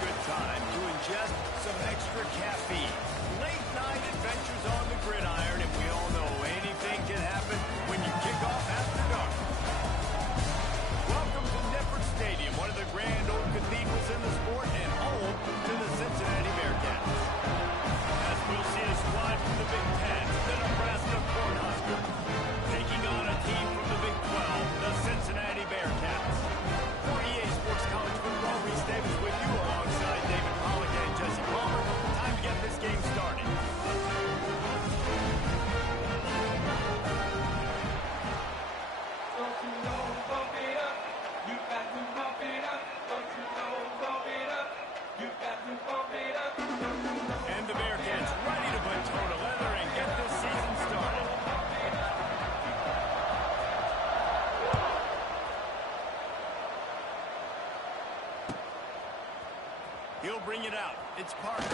good time to ingest some extra caffeine. Late night adventures on the gridiron, and we all know anything can happen when you kick off after dark. Welcome to Nebraska Stadium, one of the grand old cathedrals in the sport, and home to the Cincinnati Bearcats. As we'll see a squad from the Big Ten, the Nebraska Cornhuskers, taking on a team from the Big 12, the Cincinnati Bearcats. For EA Sports College Football, Reese Davis with you alongside David Pollock and Jesse Palmer. Time to get this game started. Don't you know, bump it up. You got to bump it up. Don't you know, bump it up. You got to bump it up. And the Bearcats ready to put toe to leather and get this season started. He'll bring it out. It's Parker.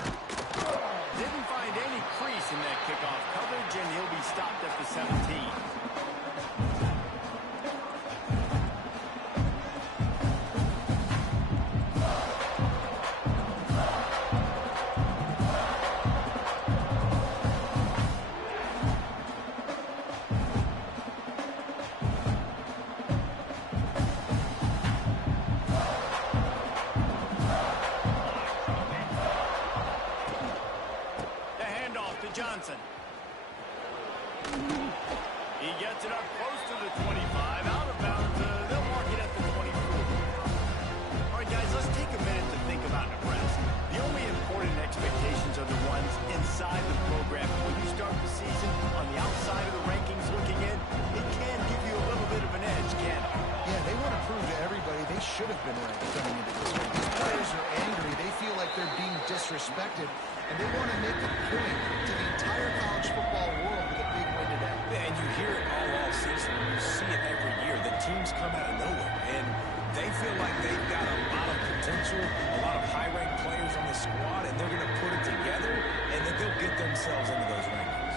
Didn't find any crease in that kickoff coverage, and he'll be stopped at the 17. Johnson. He gets it up close to the 25, out of bounds. They'll mark it at the 24. All right, guys, let's take a minute to think about Nebraska. The only important expectations are the ones inside the program. When you start the season on the outside of the rankings looking in, it can give you a little bit of an edge, can't it? Yeah, they want to prove to everybody they should have been ranked coming into this game. These players are angry. They feel like they're being disrespected, and they want to make a point to the entire college football world with a big win today. And you hear it all season. You see it every year. The teams come out of nowhere, and they feel like they've got a lot of potential, a lot of high-ranked players on the squad, and they're going to put it together, and then they'll get themselves into those rankings.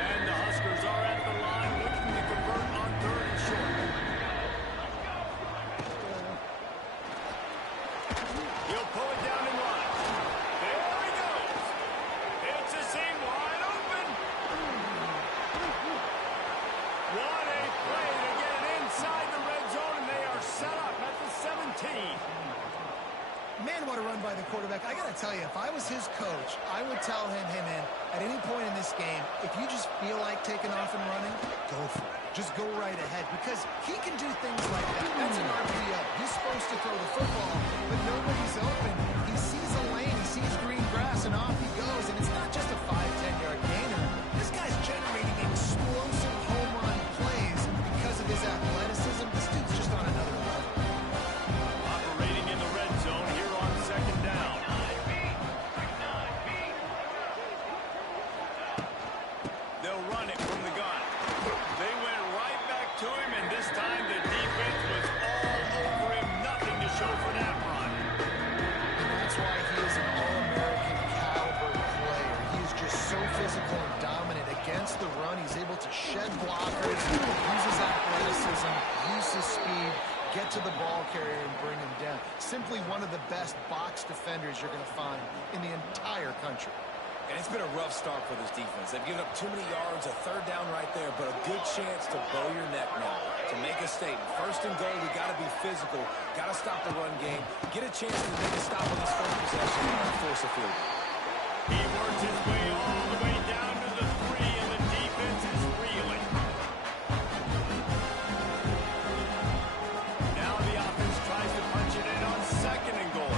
And the Huskers are at the line looking to convert on 3rd and short. He'll pull it down and run. There he goes. It's a seam wide open. What a play to get it inside the red zone, and they are set up at the 17. Man, what a run by the quarterback. I got to tell you, if I was his coach, I would tell him, hey, man, at any point in this game, if you just feel like taking off and running, go for it. Just go right ahead, because he can do things like that. That's an RPO. He's supposed to throw the football, but nobody's open. He sees a lane, he sees green grass, and off he goes. And it's not just a 5-10-yard gainer. This guy's generating explosive home run plays because of his athleticism. This dude's just on another level. Operating in the red zone here on 2nd down. They'll run it from the gun. They went right back to him, and this time the defense was all over him. Nothing to show for that run. And that's why he is an All-American caliber player. He is just so physical and dominant against the run. He's able to shed blockers, use his athleticism, use his speed, get to the ball carrier and bring him down. Simply one of the best box defenders you're going to find in the entire country. And it's been a rough start for this defense. They've given up too many yards, a 3rd down right there, but a good chance to bow your neck now, to make a statement. 1st and goal, we got to be physical, got to stop the run game, get a chance to make a stop on this 1st possession and force a field goal. He works his way all the way down to the 3, and the defense is reeling. Now the offense tries to punch it in on 2nd and goal.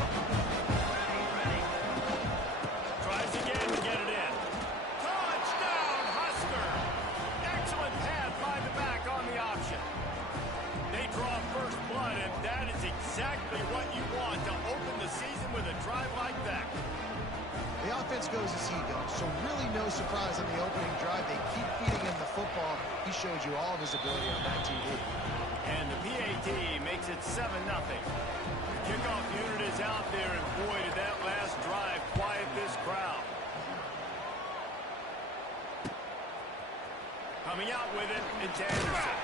Tries again to get it in. Touchdown, Husker! Excellent pass by the back on the option. They draw first blood, and that is exactly what you want to open the season with a drive like that. The offense goes as he goes, so really no surprise on the opening drive. They keep feeding him the football. He showed you all of his ability on that TV. And the PAT makes it 7-0. The kickoff unit is out there, and boy, did that last drive quiet this crowd. Coming out with it, it's Anderson.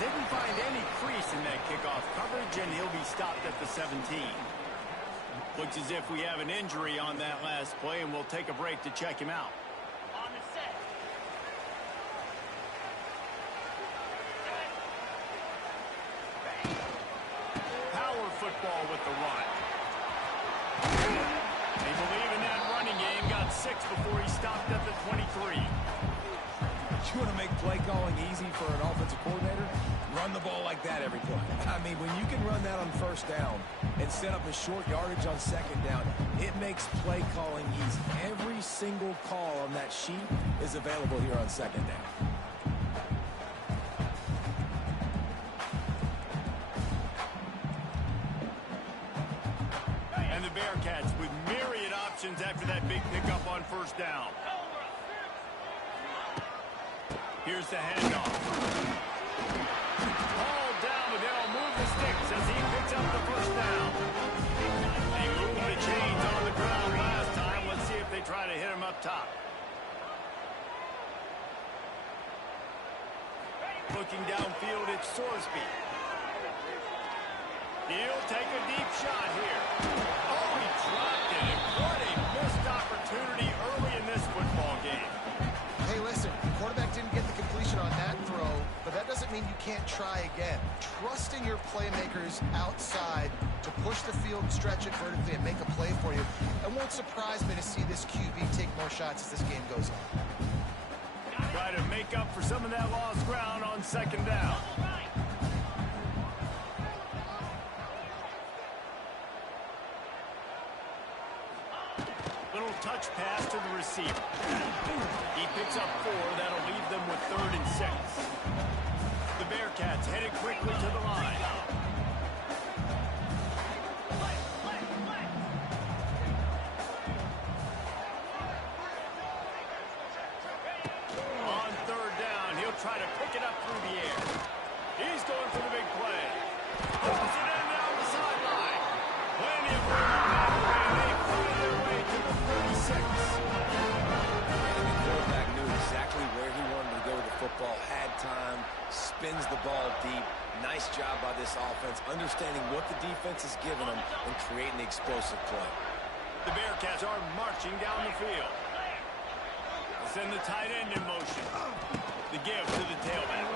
Didn't find any crease in that kickoff coverage, and he'll be stopped at the 17. Looks as if we have an injury on that last play, and we'll take a break to check him out. On the set. Power football with the run. They believe in that running game. Got 6 before he stopped at the 23. You want to make play calling easy for an offensive coordinator? Run the ball like that every play. I mean, when you can run that on first down and set up a short yardage on second down, it makes play calling easy. Every single call on that sheet is available here on second down. And the Bearcats with myriad options after that big pickup on first down. Here's the handoff. Ball down, but they'll move the sticks as he picks up the first down. They moved the chains on the ground last time. Let's see if they try to hit him up top. Looking downfield, it's Sorsby. He'll take a deep shot here. Oh, he dropped it. And what a missed opportunity early in this football game. Hey, listen, quarterback didn't get the completion on that throw, but that doesn't mean you can't try again. Trust in your playmakers outside to push the field and stretch it vertically and make a play for you. It won't surprise me to see this QB take more shots as this game goes on. Try to make up for some of that lost ground on second down. Little touch pass to the receiver. He picks up 4. That'll leave them with 3rd and 6. The Bearcats headed quickly to the line. On 3rd down, he'll try to pick it up through the air. He's going for the big play. Pulls it in down the sideline. Plenty of room on that play. They find their way to the 36. And the quarterback knew exactly where he wanted to go with the football, had time, spins the ball deep. Nice job by this offense, understanding what the defense is giving them and creating the explosive play. The Bearcats are marching down the field. They send the tight end in motion. The give to the tailback.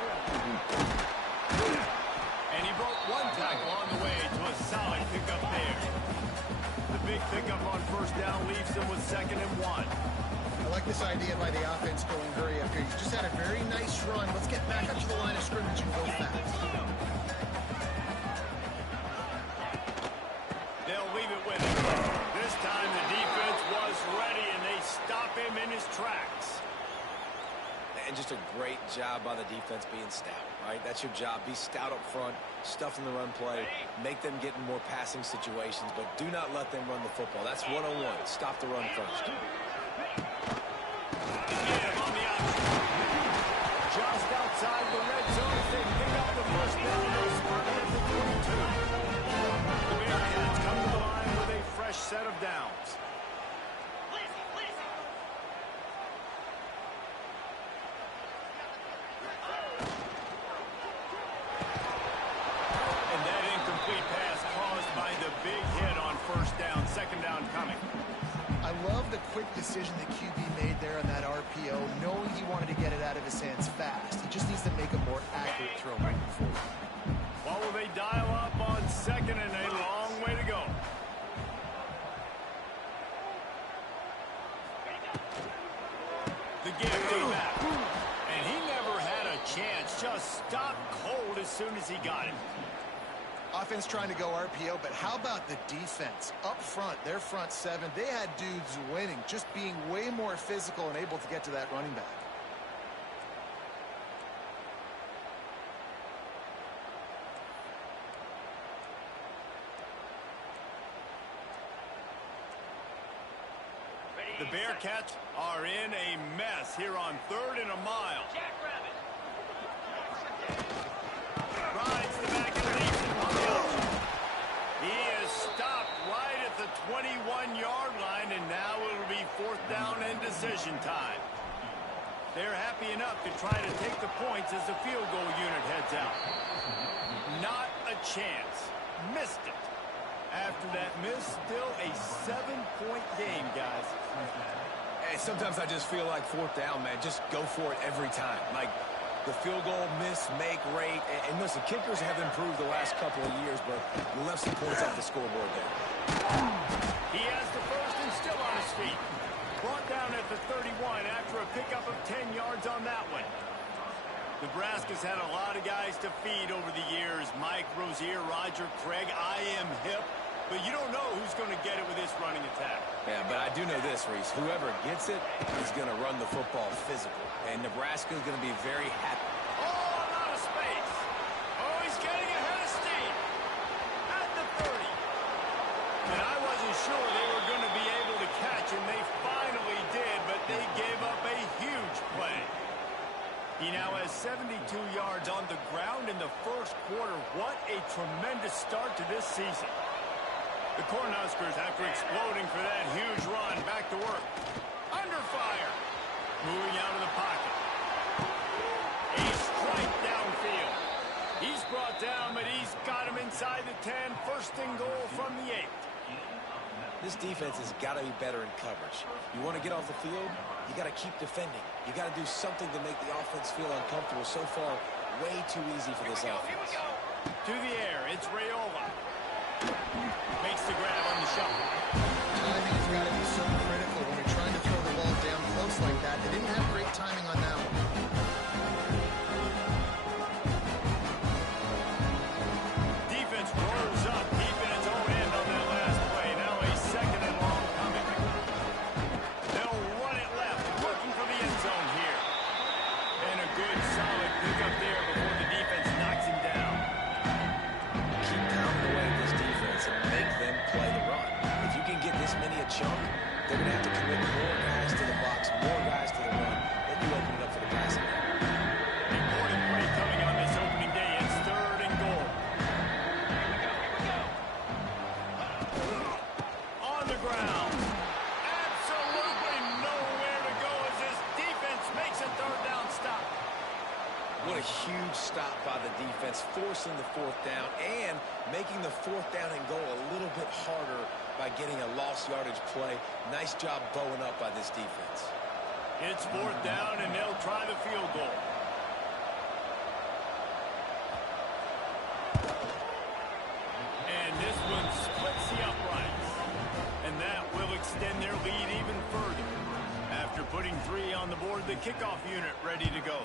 And he broke 1 tackle on the way to a solid pickup there. The big pickup on first down leaves them with 2nd and 1. I like this idea by the offense going hurry up here. You just had a very nice run. Let's get back up to the line of scrimmage and go fast. They'll leave it with him. This time the defense was ready, and they stop him in his tracks. And just a great job by the defense being stout, right? That's your job. Be stout up front, stuff in the run play, make them get in more passing situations, but do not let them run the football. That's 101. Stop the run first. On the option. Just outside the red zone, they pick up the first down. They'll spot it at the 22. The Bearcats come to the line with a fresh set of downs. And that incomplete pass caused by the big hit on first down. 2nd down coming. I love the quick decision that QB made there on that RPO, knowing he wanted to get it out of his hands fast. He just needs to make a more accurate throw moving forward. What will they dial up on 2nd and a long way to go? The give came back. And he never had a chance. Just stopped cold as soon as he got it. Offense trying to go RPO, but how about the defense? Up front, their front 7, they had dudes winning, just being way more physical and able to get to that running back. The Bearcats are in a mess here on 3rd and a mile. Rides the back and leaves it on the option. He is stopped right at the 21-yard line, and now it'll be 4th down and decision time. They're happy enough to try to take the points as the field goal unit heads out. Not a chance. Missed it. After that miss, still a 7-point game, guys. Hey, sometimes I just feel like fourth down, man. Just go for it every time. Like the field goal miss, make rate. And listen, kickers have improved the last couple of years, but you left some points off the scoreboard there. He has the first and still on his feet. Brought down at the 31 after a pickup of 10 yards on that one. Nebraska's had a lot of guys to feed over the years. Mike, Rozier, Roger, Craig. I am hip. But you don't know who's going to get it with this running attack. Yeah, but I do know this, Reese. Whoever gets it is going to run the football physical. And Nebraska's going to be very happy. Oh, a lot of space. Oh, he's getting ahead of steam. At the 30. And I wasn't sure they were going to be able to catch him. They finally did, but they gave up a huge play. He now has 72 yards on the ground in the first quarter. What a tremendous start to this season. The Cornhuskers, after exploding for that huge run, back to work. Under fire. Moving out of the pocket. A strike downfield. He's brought down, but he's got him inside the 10. First and goal from the 8. This defense has got to be better in coverage. You want to get off the field, you got to keep defending. You got to do something to make the offense feel uncomfortable. So far, way too easy for this offense. To the air, it's Raiola. Makes the grab on the shot. Timing has got to be so critical when you're trying to throw the ball down close like that. They didn't have great timing on that one. Defense rolls up deep in its own end on that last play. Now a second and long coming. They'll run it left, looking for the end zone here. And a good, solid pickup there before the defense knocks him down. Keep pounding away at this defense and make them play the run. If you can get this many a chunk, they're going to have to commit more guys to the box, more guys to the run. Then you open it up for the passing game. Important play coming on this opening day. It's third and goal. On the ground. Absolutely nowhere to go as this defense makes a third down stop. What a huge stop by the defense, forcing the fourth down and making the fourth down and goal a little bit harder by getting a lost yardage play. Nice job bowing up by this defense. It's fourth down, and they'll try the field goal. And this one splits the uprights. And that will extend their lead even further. After putting 3 on the board, the kickoff unit ready to go.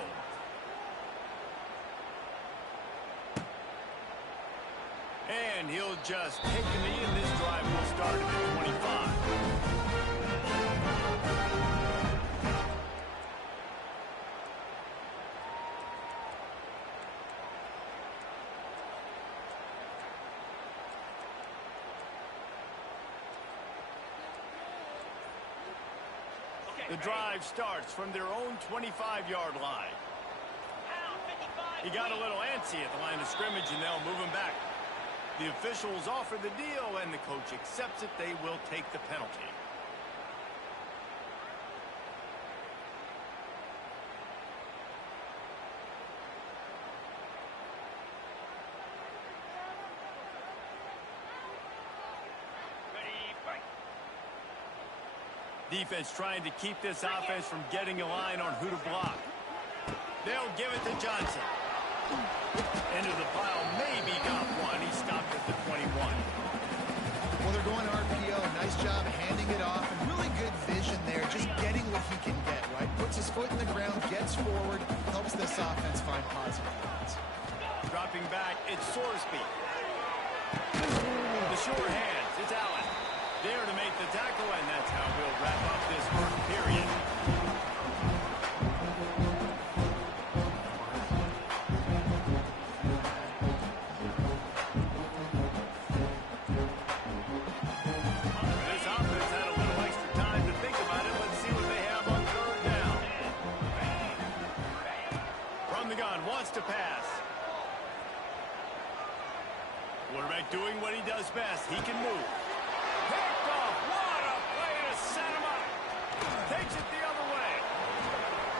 And he'll just take the knee, and this drive will start at the 25. The drive starts from their own 25-yard line. He got a little antsy at the line of scrimmage, and they'll move him back. The officials offer the deal, and the coach accepts it. They will take the penalty. Defense trying to keep this offense from getting a line on who to block. They'll give it to Johnson. Into the pile, maybe got one. He stopped at the 21. Well, they're going RPO. Nice job handing it off. And really good vision there. Just getting what he can get, right? Puts his foot in the ground, gets forward, helps this offense find positive points. Dropping back, it's Sorsby. The sure hands, it's Allen. There to make the tackle, and that's how we'll wrap up this first period. This offense had a little extra time to think about it. Let's see what they have on third down. From the gun, wants to pass. Quarterback doing what he does best. He can move. Picked off. What a play to set him up. Takes it the other way.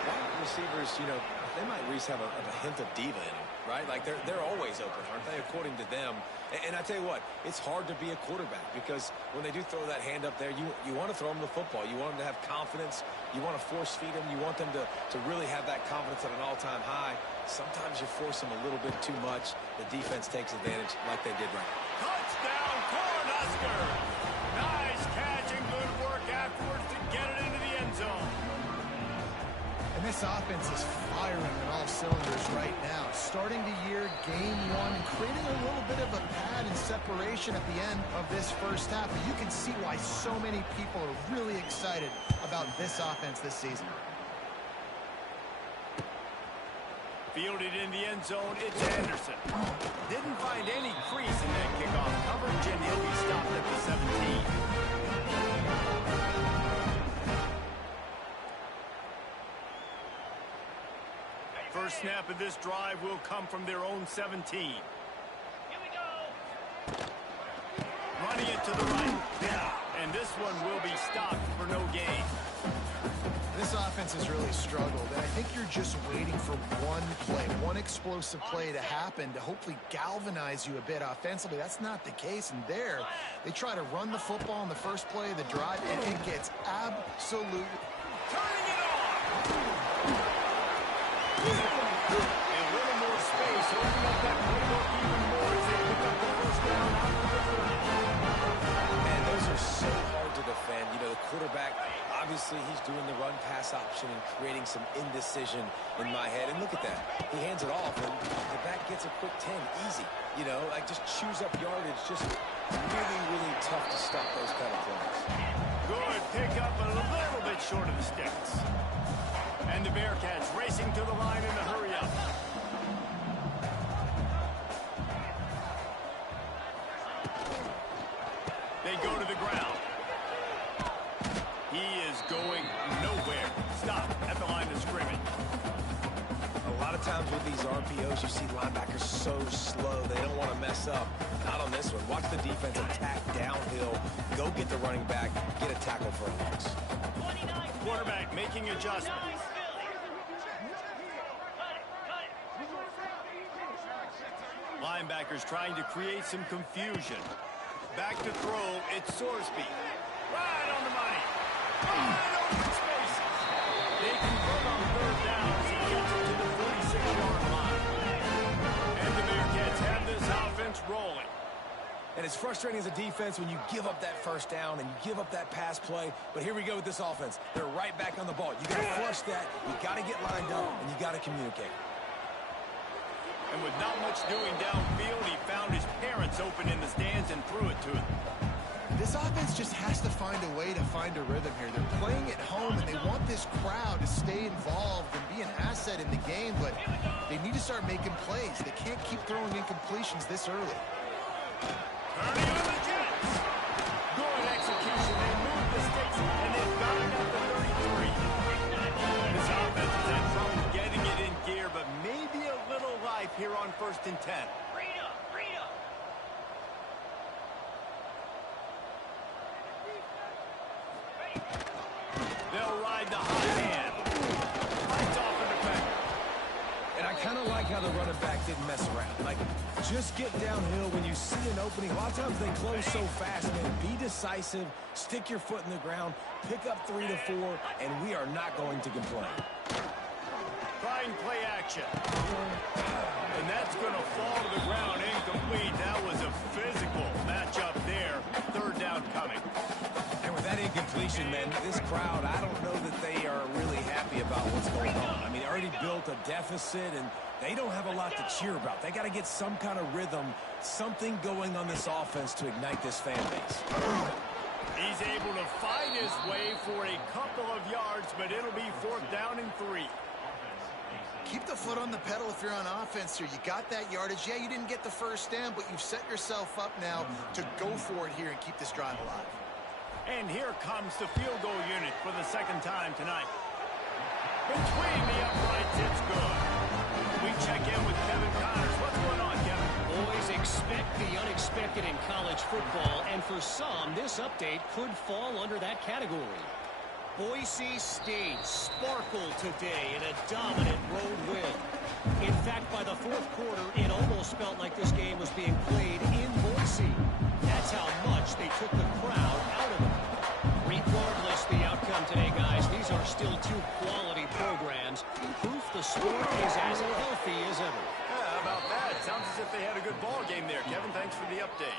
Wide receivers, you know, they might at least have a hint of diva in them, right? Like they're always open, aren't they, according to them? And I tell you what, it's hard to be a quarterback because when they do throw that hand up there, you want to throw them the football. You want them to have confidence. You want to force feed them. You want them to really have that confidence at an all-time high. Sometimes you force them a little bit too much. The defense takes advantage like they did right now. Touchdown, Cornhuskers! Nice catch and good work afterwards to get it into the end zone. And this offense is firing on all cylinders right now. Starting the year, game one, and creating a little bit of a pad and separation at the end of this first half. But you can see why so many people are really excited about this offense this season. Fielded in the end zone, it's Anderson. Didn't find any crease in that kickoff coverage, and he'll be stopped at the 17. First snap of this drive will come from their own 17. Here we go. Running it to the right. And this one will be stopped for no gain. This offense has really struggled, and I think you're just waiting for one play, one explosive play to happen to hopefully galvanize you a bit offensively. That's not the case, and there, they try to run the football in the first play of the drive, and it gets absolutely... Turning it on! A little more space, opening up that playbook even more as they pick up the first down out of the 30. Man, those are so hard to defend. You know, the quarterback, obviously he's doing the run-pass option and creating some indecision in my head. And look at that. He hands it off, and the back gets a quick 10. Easy. You know, like just chews up yardage. Just really, really tough to stop those kind of plays. Good pick up, but a little bit short of the sticks. And the Bearcats racing to the line in a hurry-up. They go to the ground. He is going nowhere. Stop at the line of scrimmage. A lot of times with these RPOs, you see linebackers so slow, they don't want to mess up. Not on this one. Watch the defense attack downhill, go get the running back, get a tackle for a loss. Quarterback making adjustments. Linebackers trying to create some confusion. Back to throw, it's Sorsby. Right on the money. Wide open spaces. They convert on third down as he gets it to the 46-yard line. And the Bearcats have this offense rolling. And it's frustrating as a defense when you give up that first down and you give up that pass play. But here we go with this offense. They're right back on the ball. You got to flush that. You got to get lined up, and you got to communicate. And with not much doing downfield, he found his parents open in the stands and threw it to him. This offense just has to find a way to find a rhythm here. They're playing at home, and they want this crowd to stay involved and be an asset in the game, but they need to start making plays. They can't keep throwing incompletions this early. Turning on the Jets. Good execution. They moved the sticks, and they've got it at the 33. This offense has had trouble getting it in gear, but maybe a little life here on 1st and 10. They'll ride the hot hand. Fights off the defender. And I kind of like how the running back didn't mess around. Like, just get downhill when you see an opening. A lot of times they close so fast, man. Be decisive, stick your foot in the ground, pick up 3 to 4, and we are not going to complain. Trying play action. And that's going to fall to the ground incomplete. That was a physical matchup there. Third down coming. And with that incompletion, man, this crowd, I don't know that they are really happy about what's going on. I mean, they already built a deficit, and they don't have a lot to cheer about. They got to get some kind of rhythm, something going on this offense to ignite this fan base. He's able to find his way for a couple of yards, but it'll be 4th down and 3. Keep the foot on the pedal if you're on offense here. You got that yardage. Yeah, you didn't get the first down, but you've set yourself up now to go for it here and keep this drive alive. And here comes the field goal unit for the second time tonight. Between the uprights, it's good. We check in with Kevin Connors. What's going on, Kevin? Boys, expect the unexpected in college football, and for some, this update could fall under that category. Boise State sparkled today in a dominant road win. In fact, by the fourth quarter, it almost felt like this game was being played in Boise. That's how much they took the crowd out of it. Regardless the outcome today, guys, these are still two quality programs. Proof the sport is as healthy as ever. Yeah, how about that? Sounds as if they had a good ball game there. Kevin, thanks for the update.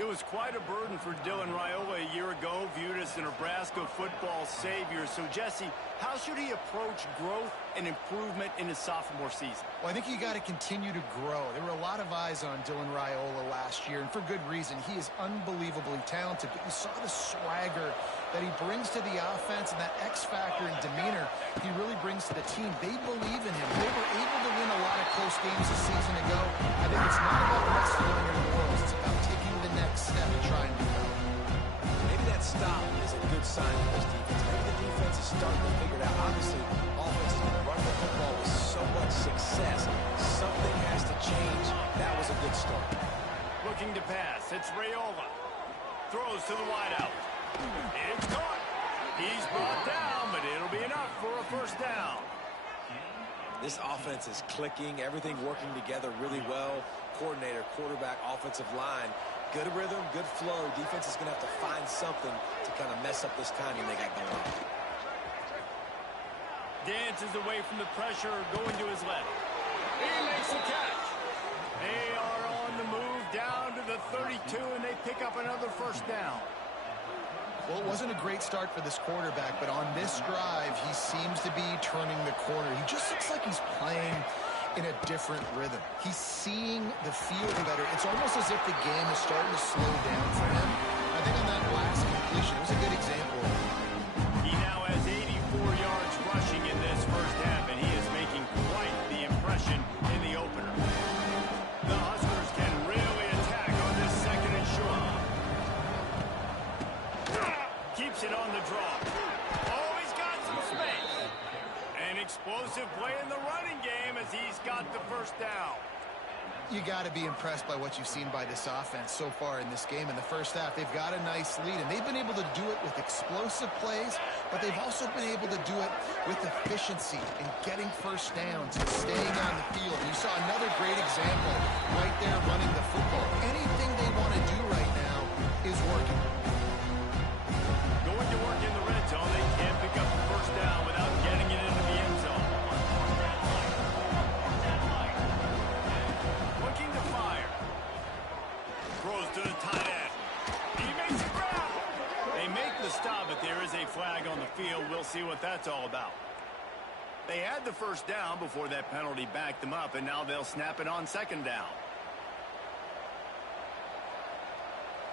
It was quite a burden for Dylan Raiola a year ago, viewed as the Nebraska football savior. So, Jesse, how should he approach growth and improvement in his sophomore season? Well, I think you got to continue to grow. There were a lot of eyes on Dylan Raiola last year, and for good reason. He is unbelievably talented, but you saw the swagger that he brings to the offense and that X factor and demeanor he really brings to the team. They believe in him. They were able to win a lot of close games a season ago. I think it's not about wrestling in the world. It's about taking the next step and trying to develop. Maybe that stop is a good sign for this defense. Maybe the defense is starting to figure it out. Obviously, offense has been running the football with so much success. Something has to change. That was a good start. Looking to pass. It's Raiola. Throws to the wideout. It's caught. He's brought down, but it'll be enough for a first down. This offense is clicking. Everything working together really well. Coordinator, quarterback, offensive line. Good rhythm, good flow. Defense is going to have to find something to kind of mess up this timing they got going on. Dances away from the pressure, going to his left. He makes the catch. They are on the move down to the 32, and they pick up another first down. Well, it wasn't a great start for this quarterback, but on this drive, he seems to be turning the corner. He just looks like he's playing in a different rhythm. He's seeing the field better. It's almost as if the game is starting to slow down for him. I think on that last completion, it was a good example. He now has 84 yards rushing in this first half, and he is making quite the impression in the opener. The Huskers can really attack on this second and short. Keeps it on the draw. Oh, he's got some space. An explosive play in the running game as he's got the first down. You got to be impressed by what you've seen by this offense so far in this game. In the first half, they've got a nice lead, and they've been able to do it with explosive plays, but they've also been able to do it with efficiency and getting first downs and staying on the field. You saw another great example right there running the football. Anything they want to do right now is working. Going to work in the red zone. They can't pick up the first down without getting it into the end zone. Looking to fire. Throws to the tight end. He makes a grab. They make the stop, but there is a flag on the field. We'll see what that's all about. They had the first down before that penalty backed them up, and now they'll snap it on second down.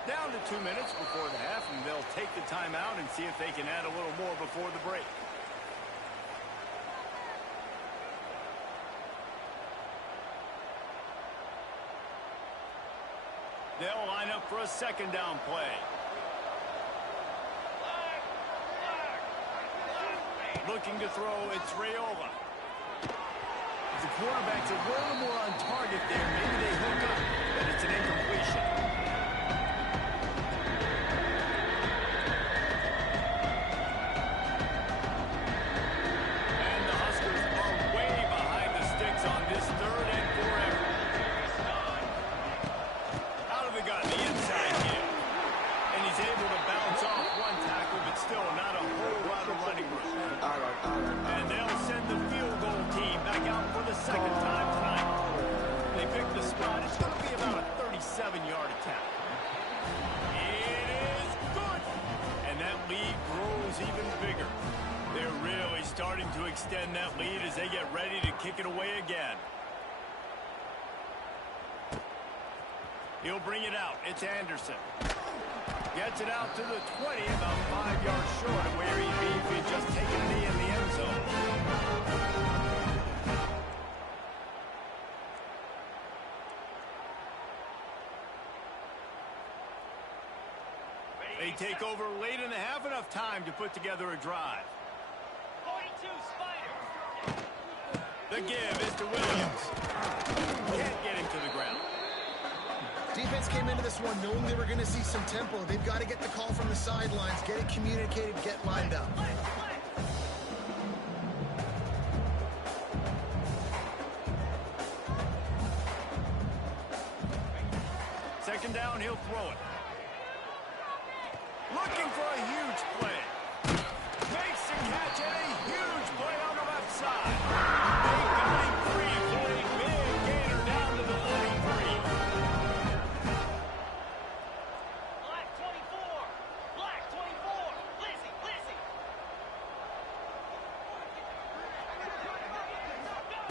Down to 2 minutes before the half, and they'll take the timeout and see if they can add a little more before the break. They'll line up for a second down play. Looking to throw, it's Raiola. If the quarterback's a little more on target there, maybe they hook up, but it's an incompletion. And the Huskers are way behind the sticks on this third and forever. Out of the gun, the inside hit. And he's able to bounce off one tackle, but still not a whole lot of running room. And they'll send the field goal team back out for the second time tonight. They pick the spot. It's going to be about a 37-yard attack. It is good. And that lead grows even bigger. They're really starting to extend that lead as they get ready to kick it away again. He'll bring it out. It's Anderson. Gets it out to the 20, about 5 yards short of where he'd be if he'd just taken a knee in the end zone. They take over late in the half, enough time to put together a drive. 42 Spiders. The give is to Williams. Can't get him to the ground. defense came into this one knowing they were going to see some tempo. They've got to get the call from the sidelines, get it communicated, get lined up. Second down, he'll throw it. Looking for a huge play. Makes the catch and a huge play on the left side. They got him free for a big gainer down to the 43. Black 24. Black 24. Lizzie, Lizzie.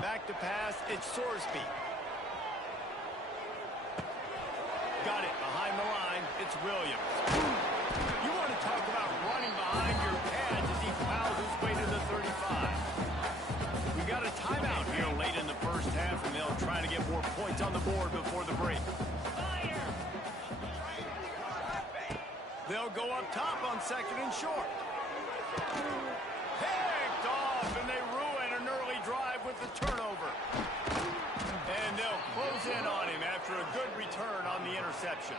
Back to pass, it's Sorsby. Got it behind the line, it's Williams. You want to talk about running behind your pads as he fouls his way to the 35. We got a timeout here late in the first half, and they'll try to get more points on the board before the break. They'll go up top on second and short. Picked off, and they ruin an early drive with the turnover. And they'll close in on him after a good return on the interception.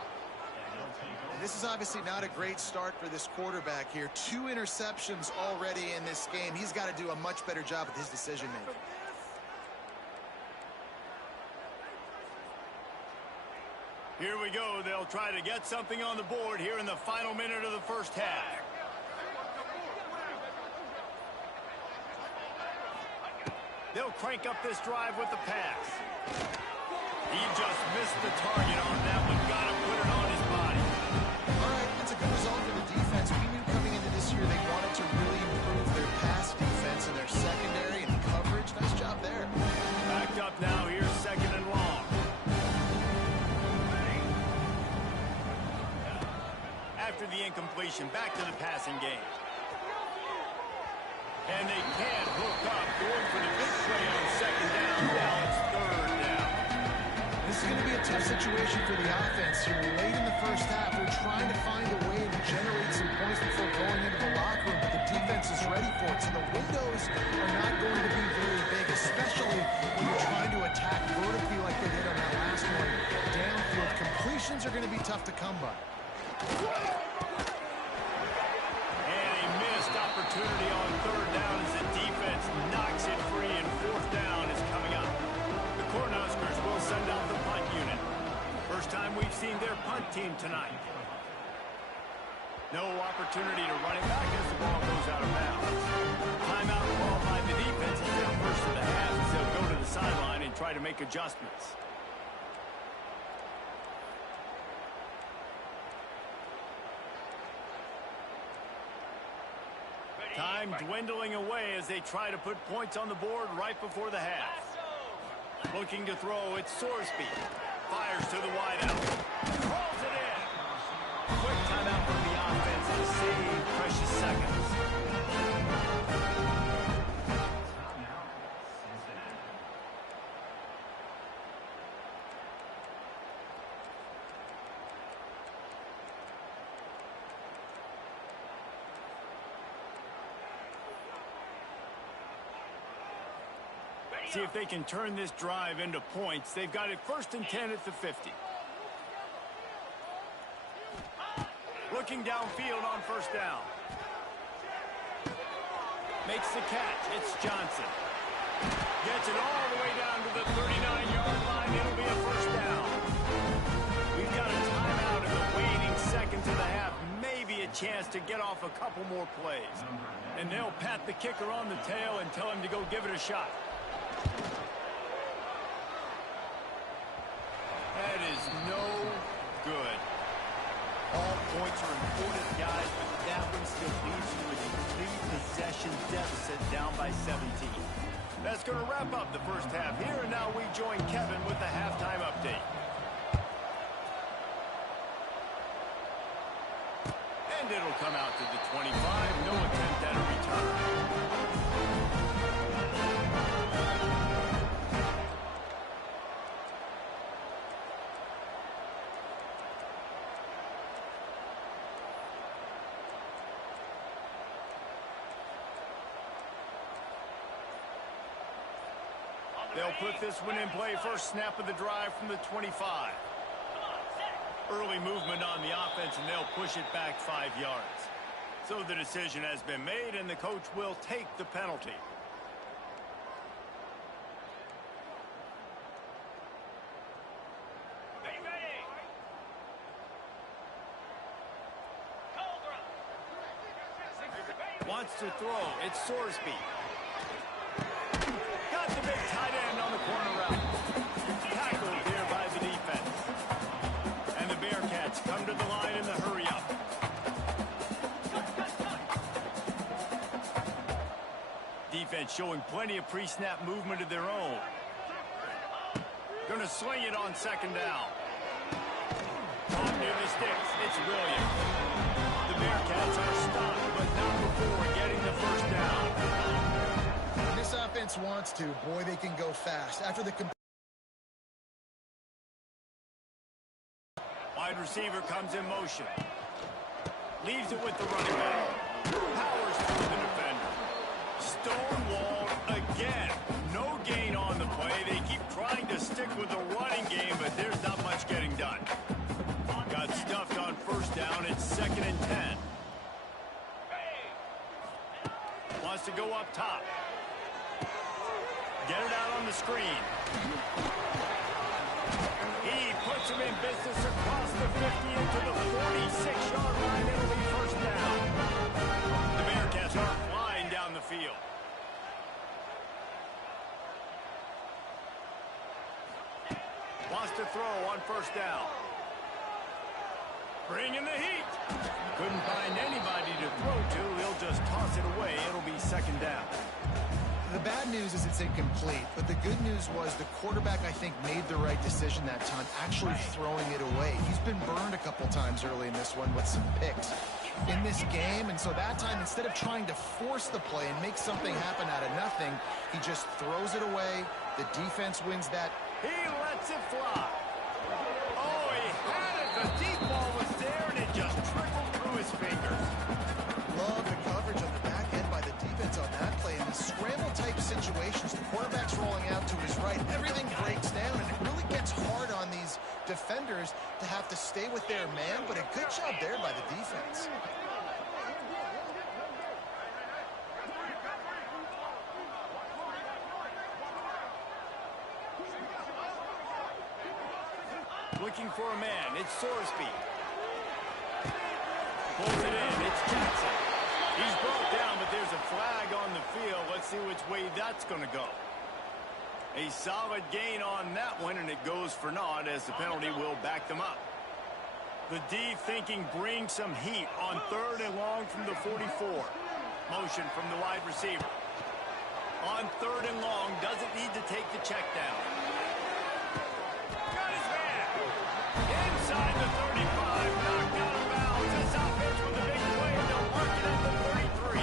This is obviously not a great start for this quarterback here. 2 interceptions already in this game. He's got to do a much better job with his decision-making. Here we go. They'll try to get something on the board here in the final minute of the first half. They'll crank up this drive with the pass. He just missed the target on that one. Got to put it on his body. All right, that's a good result for the defense. We knew coming into this year they wanted to really improve their pass defense and their secondary and coverage. Nice job there. Backed up now. Here's second and long. After the incompletion, back to the passing game. And they can't hook up. Going for the big play on second down. Now it's third down. This is going to be a tough situation for the offense here. Late in the first half, they're trying to find a way to generate some points before going into the locker room, but the defense is ready for it. So the windows are not going to be very big, especially when you're trying to attack vertically like they did on that last one. Downfield completions are going to be tough to come by. Opportunity on third down as the defense knocks it free, and fourth down is coming up. The Cornhuskers will send out the punt unit. First time we've seen their punt team tonight. No opportunity to run it back as the ball goes out of bounds. Timeout called by the defense as their first of the half, as they'll go to the sideline and try to make adjustments. Time dwindling away as they try to put points on the board right before the half. Looking to throw, it's Sorsby. Fires to the wideout. Rolls it in. Quick timeout from the offense to save precious seconds. See if they can turn this drive into points. They've got it first and 10 at the 50. Looking downfield on first down. Makes the catch. It's Johnson. Gets it all the way down to the 39-yard line. It'll be a first down. We've got a timeout in the waning seconds of the half. Maybe a chance to get off a couple more plays. And they'll pat the kicker on the tail and tell him to go give it a shot. That is no good. All points are important, guys, but that one still leaves you with a 3-possession deficit down by 17. That's going to wrap up the first half here, and now we join Kevin with the halftime update. And it'll come out to the 25. No attempt at a return. They'll put this one in play. First snap of the drive from the 25. Come on, set. Early movement on the offense, and they'll push it back 5 yards. So the decision has been made, and the coach will take the penalty. Wants to throw. It's Sorsby. Got the big tight end on the corner route. Tackled here by the defense. And the Bearcats come to the line in the hurry-up. Defense showing plenty of pre-snap movement of their own. Going to sling it on second down. Off near the sticks. It's Williams. The Bearcats are stopped, but not before getting the first down. When this offense wants to, boy, they can go fast. After the wide receiver comes in motion. Leaves it with the running back. Powers through the defender. Stonewalled again. No gain on the play. They keep trying to stick with the running game, but there's not much getting done. Got stuffed on first down. It's 2nd and 10. Wants to go up top. Get it out on the screen. He puts him in business across the 50 into the 46-yard line. It'll be first down. The Bearcats are flying down the field. Wants to throw on first down. Bringing the heat. Couldn't find anybody to throw to. He'll just toss it away. It'll be 2nd down. The bad news is it's incomplete, but the good news was the quarterback, I think, made the right decision that time, actually throwing it away. He's been burned a couple times early in this one with some picks in this game, and so that time, instead of trying to force the play and make something happen out of nothing, he just throws it away. The defense wins that. He lets it fly. Oh, he had it. The deep ball was there, and it just trickled through his fingers. Love the coverage on the back end by the defense on that play. In the scramble-type situations, the quarterback's rolling out to his right. Everything breaks down, and it really gets hard on these defenders to have to stay with their man, but a good job there by the defense. Looking for a man. It's Sorsby. Pulls it in. It's Jackson. He's brought down, but there's a flag on the field. Let's see which way that's going to go. A solid gain on that one, and it goes for naught as the penalty will back them up. The D thinking bring some heat on 3rd and long from the 44. Motion from the wide receiver. On 3rd and long, doesn't need to take the check down. Got his man. Inside the 35. Knocked out of bounds. This offense with a big play. They'll mark it at the 33.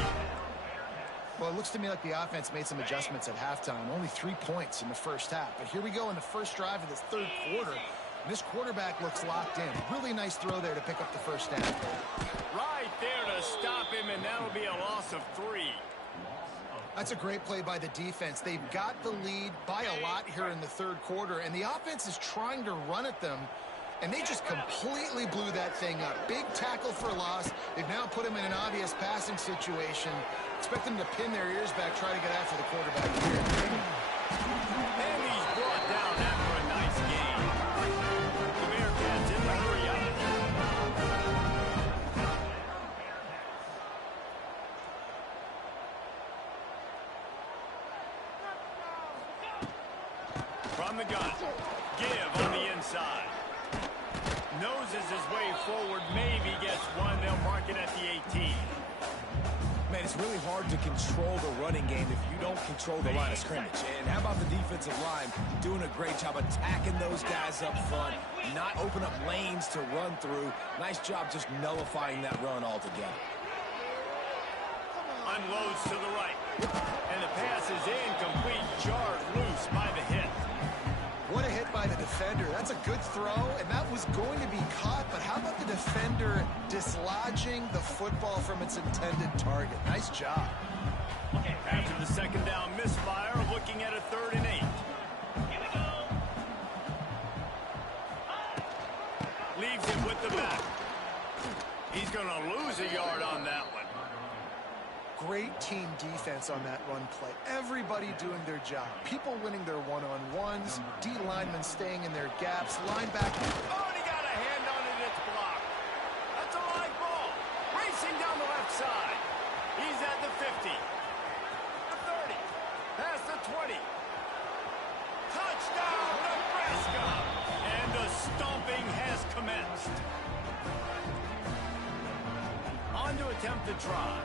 Well, it looks to me like the offense made some adjustments at halftime. Only 3 points in the first half. But here we go in the first drive of this 3rd quarter. And this quarterback looks locked in. Really nice throw there to pick up the first down. Right there to stop him, and that'll be a loss of 3. That's a great play by the defense. They've got the lead by a lot here in the 3rd quarter, and the offense is trying to run at them, and they just completely blew that thing up. Big tackle for loss. They've now put him in an obvious passing situation. Expect them to pin their ears back, try to get after the quarterback here. And he's brought down after a nice game. The Bearcats in the hurry-up. From the gun. Give on the inside. Noses his way forward. Maybe gets one. They'll mark it at the 18. Man, it's really hard to control the running game if you don't control the line of scrimmage. And how about the defensive line doing a great job attacking those guys up front, not open up lanes to run through. Nice job just nullifying that run altogether. Unloads to the right. And the pass is incomplete. Jarred loose by the hit. What a hit by the defender. That's a good throw, and that was going to be caught, but how about the defender dislodging the football from its intended target? Nice job. After the 2nd down misfire, looking at a 3rd and 8. Leaves hits it with the back. He's going to lose a yard on that one. Great team defense on that run play. Everybody doing their job. People winning their one-on-ones. D linemen staying in their gaps. Linebacker. Oh, and he got a hand on it. It's blocked. That's a live ball. Racing down the left side. He's at the 50. The 30. Past the 20. Touchdown, Nebraska. And the stomping has commenced. On to attempt the try.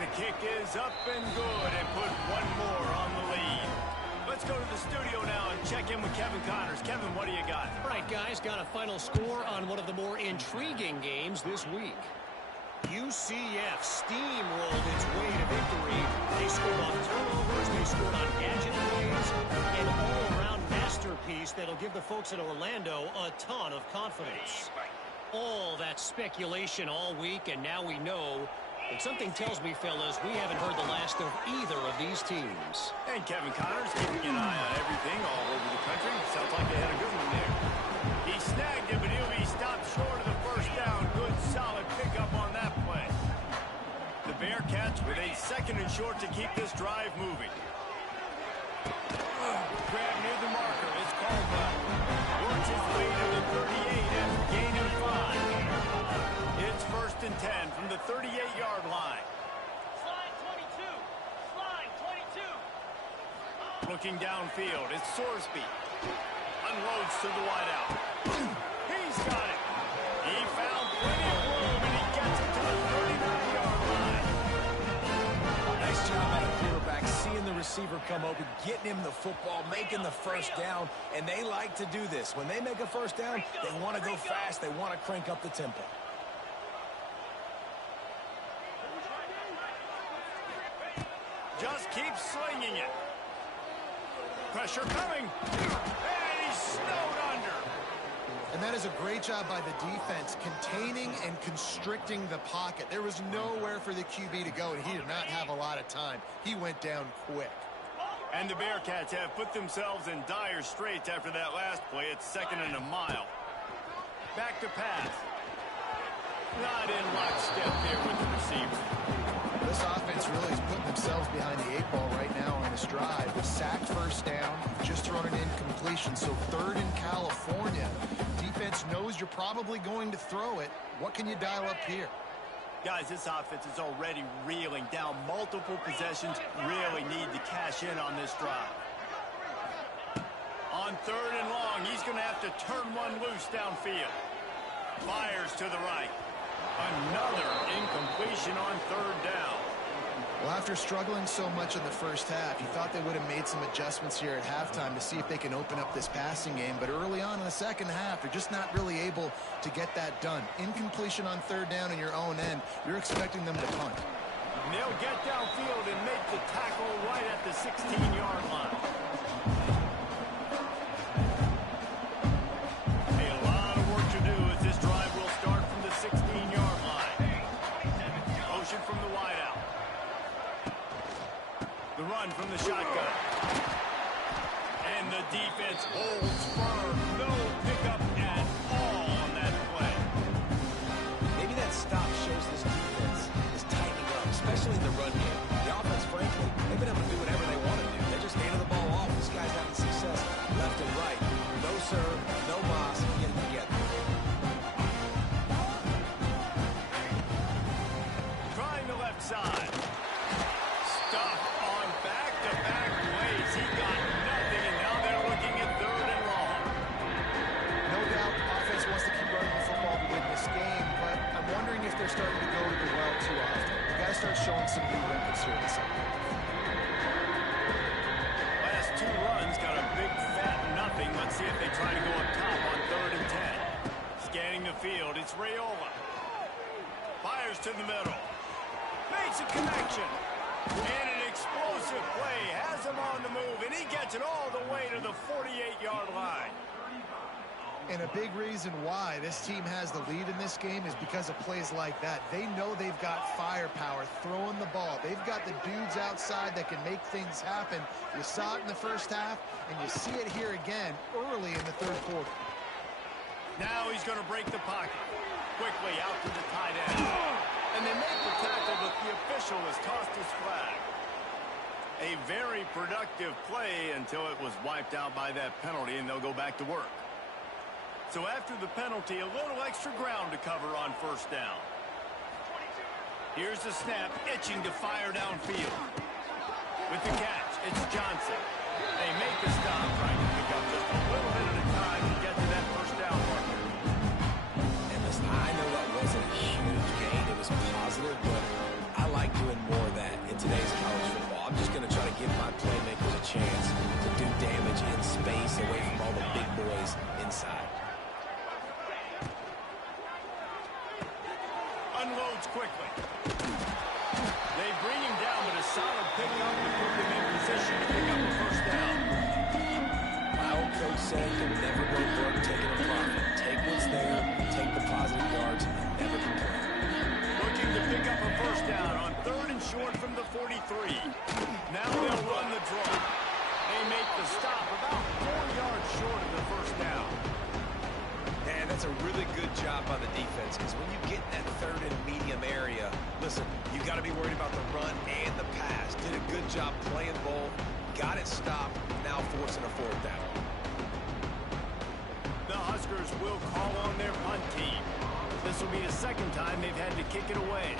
The kick is up and good and put one more on the lead. Let's go to the studio now and check in with Kevin Connors. Kevin, what do you got? All right, guys, got a final score on one of the more intriguing games this week. UCF steamrolled its way to victory. They scored on turnovers, they scored on gadget plays, an all-around masterpiece that'll give the folks in Orlando a ton of confidence. All that speculation all week, and now we know. But something tells me, fellas, we haven't heard the last of either of these teams. And Kevin Connors keeping an eye on everything all over the country. Sounds like they had a good one there. He snagged it, but he'll be stopped short of the first down. Good, solid pickup on that play. The Bearcats with a second and short to keep this drive moving. Grab near the marker. It's Caldwell. Works his way to the 38 after gaining 5. It's 1st and 10 from the 38-yard line. Slide 22. Slide 22. Looking downfield, it's Sorsby. Unloads to the wideout. He's got it. He found plenty of room, and he gets it to the 39-yard line. Nice job by the quarterback, seeing the receiver come open, getting him the football, making the first down, and they like to do this. When they make a first down, they want to go fast. They want to crank up the tempo. Just keep slinging it. Pressure coming. And he's snowed under. And that is a great job by the defense, containing and constricting the pocket. There was nowhere for the QB to go, and he did not have a lot of time. He went down quick. And the Bearcats have put themselves in dire straits after that last play. It's 2nd and a mile. Back to pass. Not in lockstep there with the receiver. This offense really is putting themselves behind the 8 ball right now on this drive. Sacked first down, just thrown an incompletion. So 3rd in California. Defense knows you're probably going to throw it. What can you dial up here? Guys, this offense is already reeling down multiple possessions. Really need to cash in on this drive. On 3rd and long, he's going to have to turn one loose downfield. Fires to the right. Another incompletion on 3rd down. Well, after struggling so much in the first half, you thought they would have made some adjustments here at halftime to see if they can open up this passing game. But early on in the second half, they're just not really able to get that done. Incompletion on 3rd down in your own end, you're expecting them to punt. And they'll get downfield and make the tackle right at the 16-yard line. Hey, a lot of work to do as this drive will start from the 16-yard line. Motion from the wideout. The run from the shotgun. And the defense holds firm. No pickup at all on that play. Maybe that stop shows this defense is tightening up, especially in the run game. The offense, frankly, they've been able to do whatever they want to do. They're just handing the ball off. This guy's having success left and right. No serve, no boss, get it together. Trying the left side. Stuff on back-to-back plays. He got nothing, and now they're looking at 3rd and long. No doubt the offense wants to keep running the football to win this game, but I'm wondering if they're starting to go to the well too often. They've got to start showing some new wrinkles here in the second half. Last 2 runs got a big fat nothing. Let's see if they try to go up top on 3rd and 10. Scanning the field, it's Raiola. Fires to the middle. Makes a connection. And an explosive play has him on the move, and he gets it all the way to the 48-yard line. And a big reason why this team has the lead in this game is because of plays like that. They know they've got firepower throwing the ball. They've got the dudes outside that can make things happen. You saw it in the first half, and you see it here again early in the third quarter. Now he's going to break the pocket. Quickly out to the tight end. And they make the tackle, but the official has tossed his flag. A very productive play until it was wiped out by that penalty, and they'll go back to work. So after the penalty, a little extra ground to cover on first down. Here's the snap, itching to fire downfield. With the catch, it's Johnson. They make the stop, trying to pick up just a little bit at a time to get to that first down marker. And listen, I know that wasn't a huge gain. It was positive, but I like doing more of that in today's college football. I'm just going to try to give my playmakers a chance to do damage in space away from all the big boys inside. Unloads quickly. They bring him down, but a solid pickup to put them in position to pick up the first down. My old coach said you'll never go to work taking a profit. Take what's there, take the positive yards, and never complain. Looking to pick up a first down on 3rd and short from the 43. Now they'll run the draw. They make the stop about 4 yards short of the first down. And that's a really good job by the defense, because when you get in that 3rd and medium area, listen, you got to be worried about the run and the pass. Did a good job playing both, got it stopped, now forcing a 4th down. The Huskers will call on their punt team. This will be the 2nd time they've had to kick it away.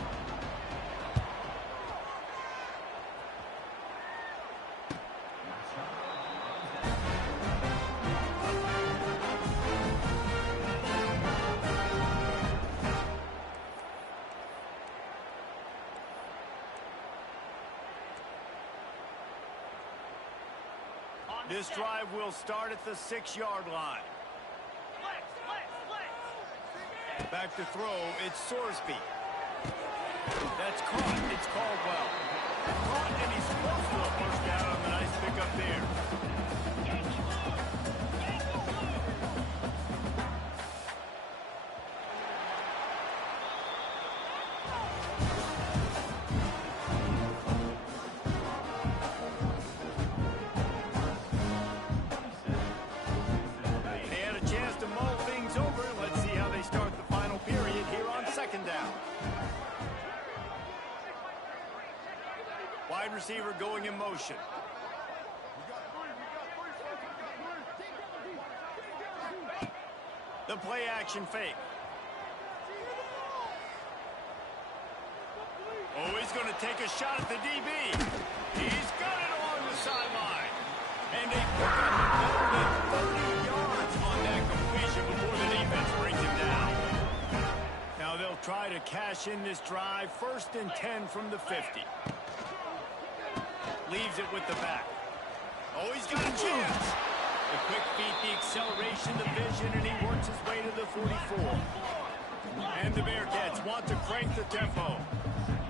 This drive will start at the 6-yard line. Back to throw, it's Sorsby. That's caught, it's Caldwell. Caught, and he's close to a first down on the nice pickup there. Wide receiver going in motion. The play action fake. Oh, he's going to take a shot at the DB. He's got it along the sideline. And they pick up better than 30 yards on that completion before the defense brings him down. Now they'll try to cash in this drive. 1st and 10 from the 50. Leaves it with the back. Oh, he's got a chance. The quick feet, the acceleration, the vision, and he works his way to the 44. And the Bearcats want to crank the tempo.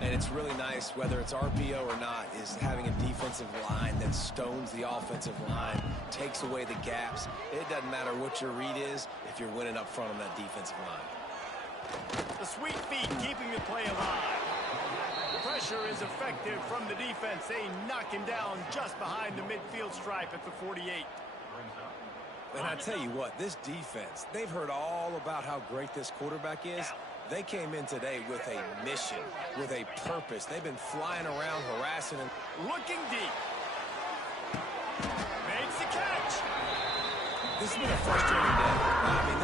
And it's really nice, whether it's RPO or not, is having a defensive line that stones the offensive line, takes away the gaps. It doesn't matter what your read is if you're winning up front on that defensive line. The sweet feet keeping the play alive. Pressure is effective from the defense. They knock him down just behind the midfield stripe at the 48. And I tell you what, this defense, they've heard all about how great this quarterback is. They came in today with a mission, with a purpose. They've been flying around, harassing him. Looking deep. Makes the catch. This has been a frustrating day. I mean,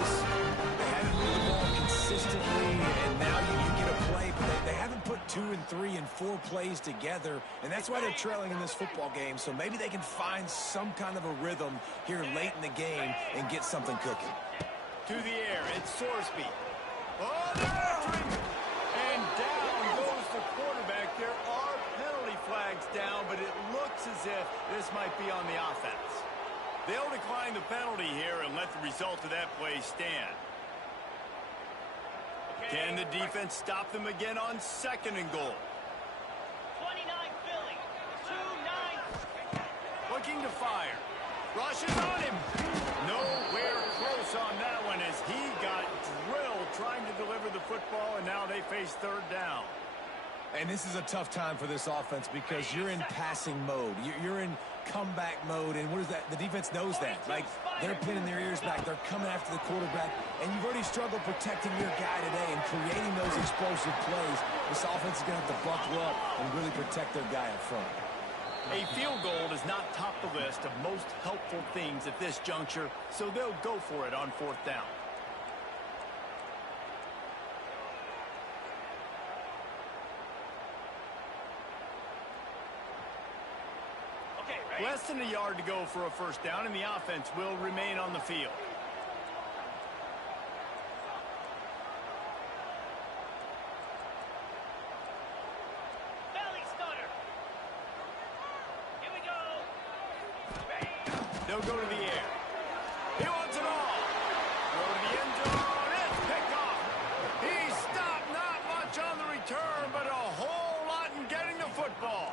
they haven't moved the ball consistently, and now you get a play, but they haven't put 2 and 3 and 4 plays together, and that's why they're trailing in this football game. So maybe they can find some kind of a rhythm here late in the game and get something cooking. To the air, it's Sorsby. Oh, they're after him. And down goes the quarterback. There are penalty flags down, but it looks as if this might be on the offense. They'll decline the penalty here and let the result of that play stand. Can the defense stop them again on 2nd and goal? 29 Philly, 2-9. Looking to fire. Rushes on him. Nowhere close on that trying to deliver the football, and now they face third down. And this is a tough time for this offense because you're in passing mode. You're in comeback mode, and what is that? The defense knows that. Like, they're pinning their ears back. They're coming after the quarterback, and you've already struggled protecting your guy today and creating those explosive plays. This offense is going to have to buckle up and really protect their guy up front. A field goal does not top the list of most helpful things at this juncture, so they'll go for it on fourth down. Less than a yard to go for a first down, and the offense will remain on the field. Belly stutter. Here we go. They'll go to the air. He wants it all. Go to the end zone. It's picked off. He stopped, not much on the return, but a whole lot in getting the football.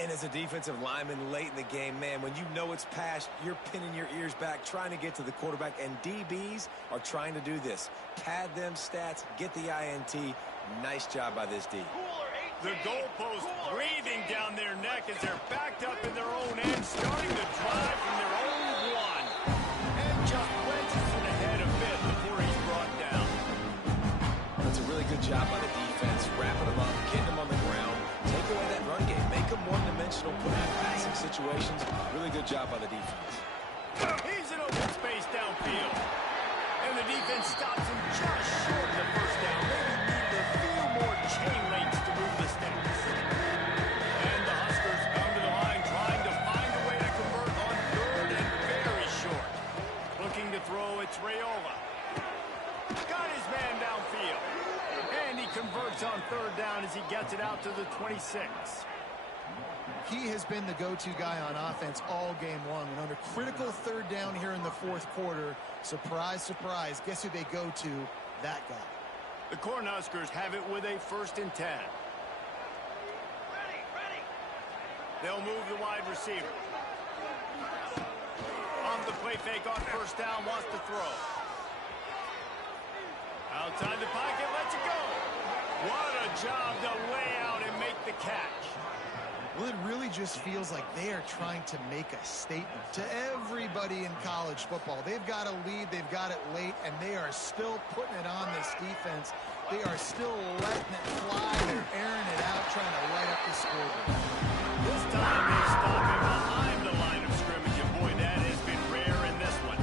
And as a defensive lineman late in the game, man, when you know it's past, you're pinning your ears back, trying to get to the quarterback, and DBs are trying to do this. Pad them stats, get the INT. Nice job by this D. The goalpost breathing down their neck as they're backed up in their own end, starting to drive from their own one. And just wedges it ahead a bit before he's brought down. That's a really good job by the defense, wrapping them up, getting them on the ground. Take away that run game. Make them one-dimensional, put them in passing situations. Really good job by the defense. He's in open space downfield. And the defense stops him just short of the first down. Maybe need a few more chain links to move the sticks. And the Huskers come to the line trying to find a way to convert on third and very short. Looking to throw, it's Raiola. Got his man downfield. And he converts on third down as he gets it out to the 26. He has been the go-to guy on offense all game long. And under critical third down here in the fourth quarter, surprise, surprise, guess who they go to? That guy. The Cornhuskers have it with a 1st and 10. Ready. They'll move the wide receiver. Off the play fake on first down, wants to throw. Outside the pocket, lets it go. What a job to lay out and make the catch. Well, it really just feels like they are trying to make a statement to everybody in college football. They've got a lead, they've got it late, and they are still putting it on this defense. They are still letting it fly. They're airing it out, trying to light up the scoreboard. This time they stop him behind the line of scrimmage, and boy, that has been rare in this one.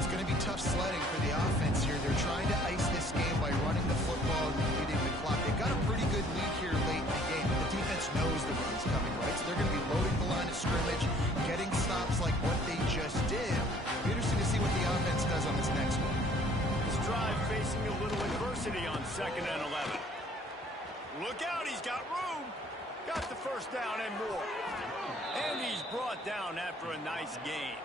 It's going to be tough sledding for the offense here. They're trying to ice this game by running the football and leading the clock. They've got a pretty good lead here late in the game. The defense knows the run's coming, right? So they're going to be loading the line of scrimmage, getting stops like what they just did. It'll be interesting to see what the offense does on this next one. This drive facing a little adversity on 2nd and 11. Look out, he's got room. Got the first down and more. And he's brought down after a nice game.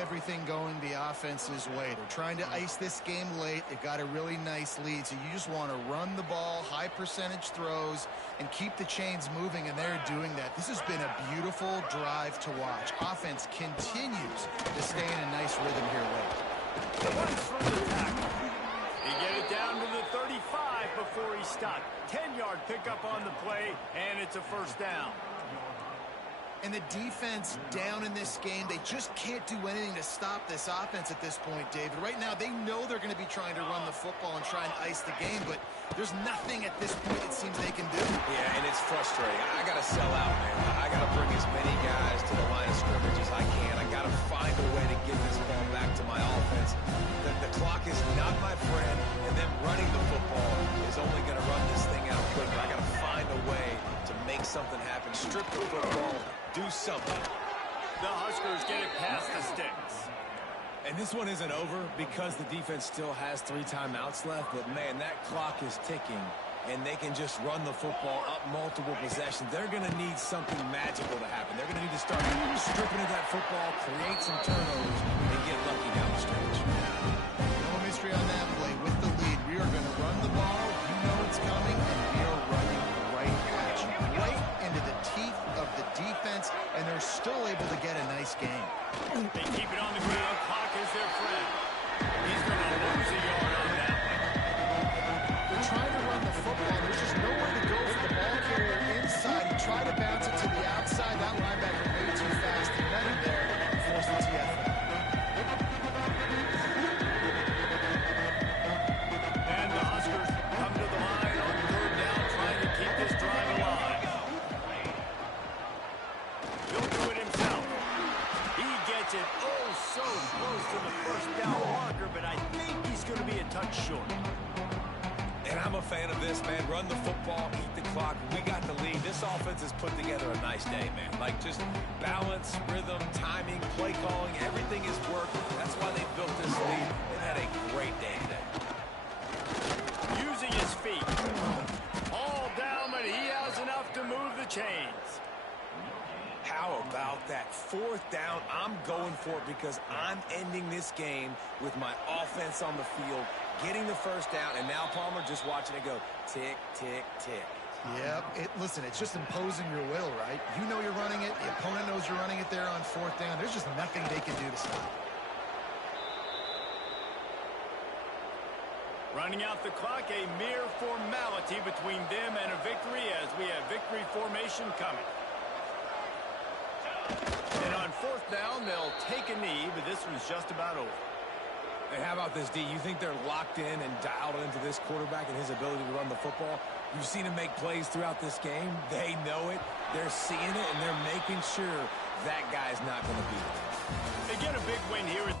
Everything going the offense's way. They're trying to ice this game late. They've got a really nice lead, so you just want to run the ball, high percentage throws, and keep the chains moving, and they're doing that. This has been a beautiful drive to watch. Offense continues to stay in a nice rhythm here late. Runs from the tackle. He get it down to the 35 before he stopped. 10-yard pickup on the play, and it's a first down. And the defense down in this game, they just can't do anything to stop this offense at this point, David. Right now, they know they're going to be trying to run the football and try and ice the game, but there's nothing at this point it seems they can do. Yeah, and it's frustrating. I got to sell out, man. I got to bring as many guys to the line of scrimmage as I can. I got to find a way to get this ball back to my offense. The clock is not my friend, and them running the football is only going to run this thing out quicker. I got to find a way to make something happen. Strip the football. Do something. The Huskers get it past the sticks. And this one isn't over because the defense still has 3 timeouts left. But, man, that clock is ticking, and they can just run the football up multiple possessions. They're going to need something magical to happen. They're going to need to start stripping at that football, create some turnovers, and get lucky down the stretch. No mystery on that play. With the lead, we are going to run the ball. You know it's coming, and we are running right at you. Right into the teeth of the defense, and they're still able to get a nice game. They keep it on the ground. Clock is their friend. He's going to offense has put together a nice day, man. Like, just balance, rhythm, timing, play calling, everything has worked. That's why they built this lead and had a great day today. Using his feet. All down, but he has enough to move the chains. How about that? 4th down, I'm going for it because I'm ending this game with my offense on the field, getting the 1st down, and now Palmer just watching it go tick, tick, tick. Yep. Listen, it's just imposing your will, right? You know you're running it. The opponent knows you're running it there on 4th down. There's just nothing they can do to stop. Running out the clock, a mere formality between them and a victory as we have victory formation coming. And on 4th down, they'll take a knee, but this one's just about over. Hey, how about this, D? You think they're locked in and dialed into this quarterback and his ability to run the football? You've seen him make plays throughout this game. They know it. They're seeing it, and they're making sure that guy's not going to beat it. They get a big win here.